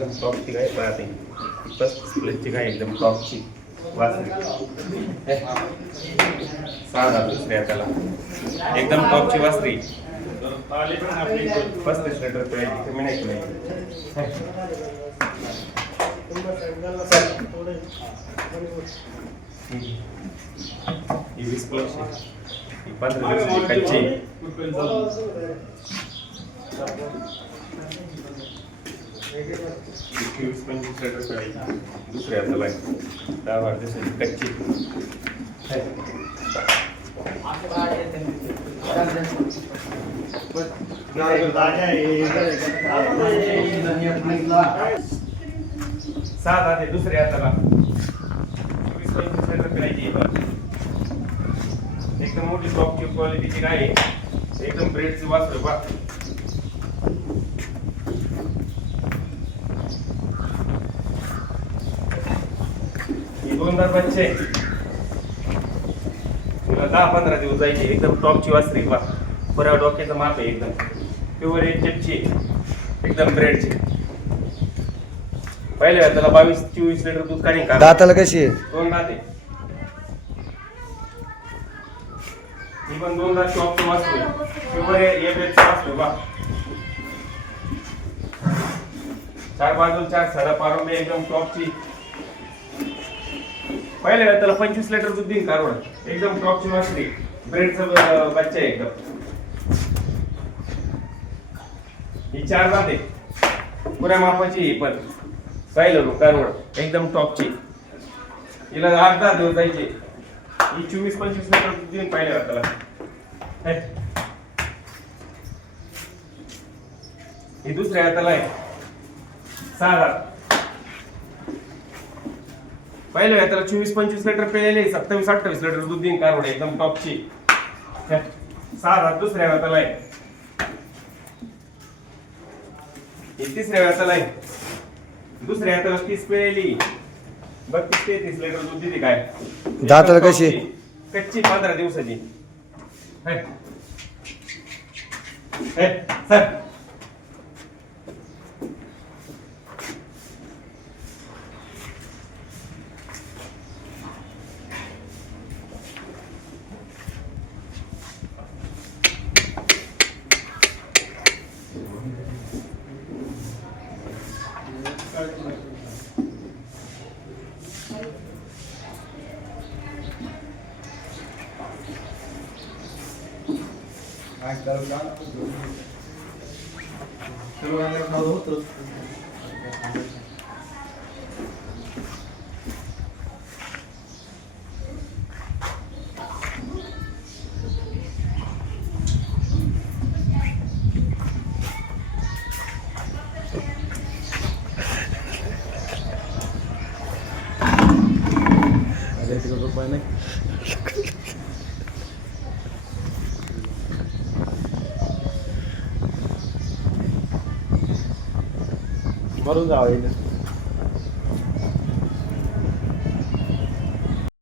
एकदम टॉपची गाय पाहते. 35 गाय एकदम टॉपची वासरी. 6 दुसऱ्या त्याला एकदम टॉपची वासरी. 35 लिटर पिळायची कमी नाही ही 20 प्लस 15 दिवसाची कच्ची. 20-25 लिटर पिळायची दुसऱ्या त्याला 10-12 दिवसाची कच्ची. सात आते दुसऱ्या हाताला 24-25 लिटर पिळायची. एकदम मोठी टॉपची क्वालिटीची गाय आहे. एकदम ब्रेडची वासरू बा. ही 2 दात बच्चे. तुला 10-15 दिवस जायचे. एकदम टॉपची वासरी बा. बऱ्या डोक्याचं माप आहे. एकदम प्युअर एचएफची एकदम ब्रेडची. पहिल्या त्याला 22-24 लिटर दूध काढी. दाताला कशी आहे? 2 दाते. ही पण 2 दात टॉपची वासरू प्युअर एचएफची वासरू बा. 4 बाजू 4 सडा पारुंबे एकदम टॉपची. पहिल्या त्याला 25 लिटर दूध देईन कारवड. एकदम टॉपची वासरी. ब्रेडचा बच्चा आहे एकदम. ही 4 दाते पुऱ्या मापाची. ही पण पाहिलं कारवड एकदम टॉपची. हिला 8-10 दिवस जायचे. ही 24-25 लिटर दूध देईन पहिल्या त्याला. ही दुसऱ्या हाताला आहे. 6 दात. पहिल्या त्याला 24-25 लिटर पिळेले. 27-28 लिटर दूध देईन कारवड एकदम टॉपची. 6 दात दुसऱ्या हाताला आहे. ही तिसऱ्या हाताला आहे. दुसऱ्या हाताला 30 पिळेली. 32-33 लिटर दूध देते काय. दाताला कशी? कच्ची 15 दिवसाची. सर भरून जावं.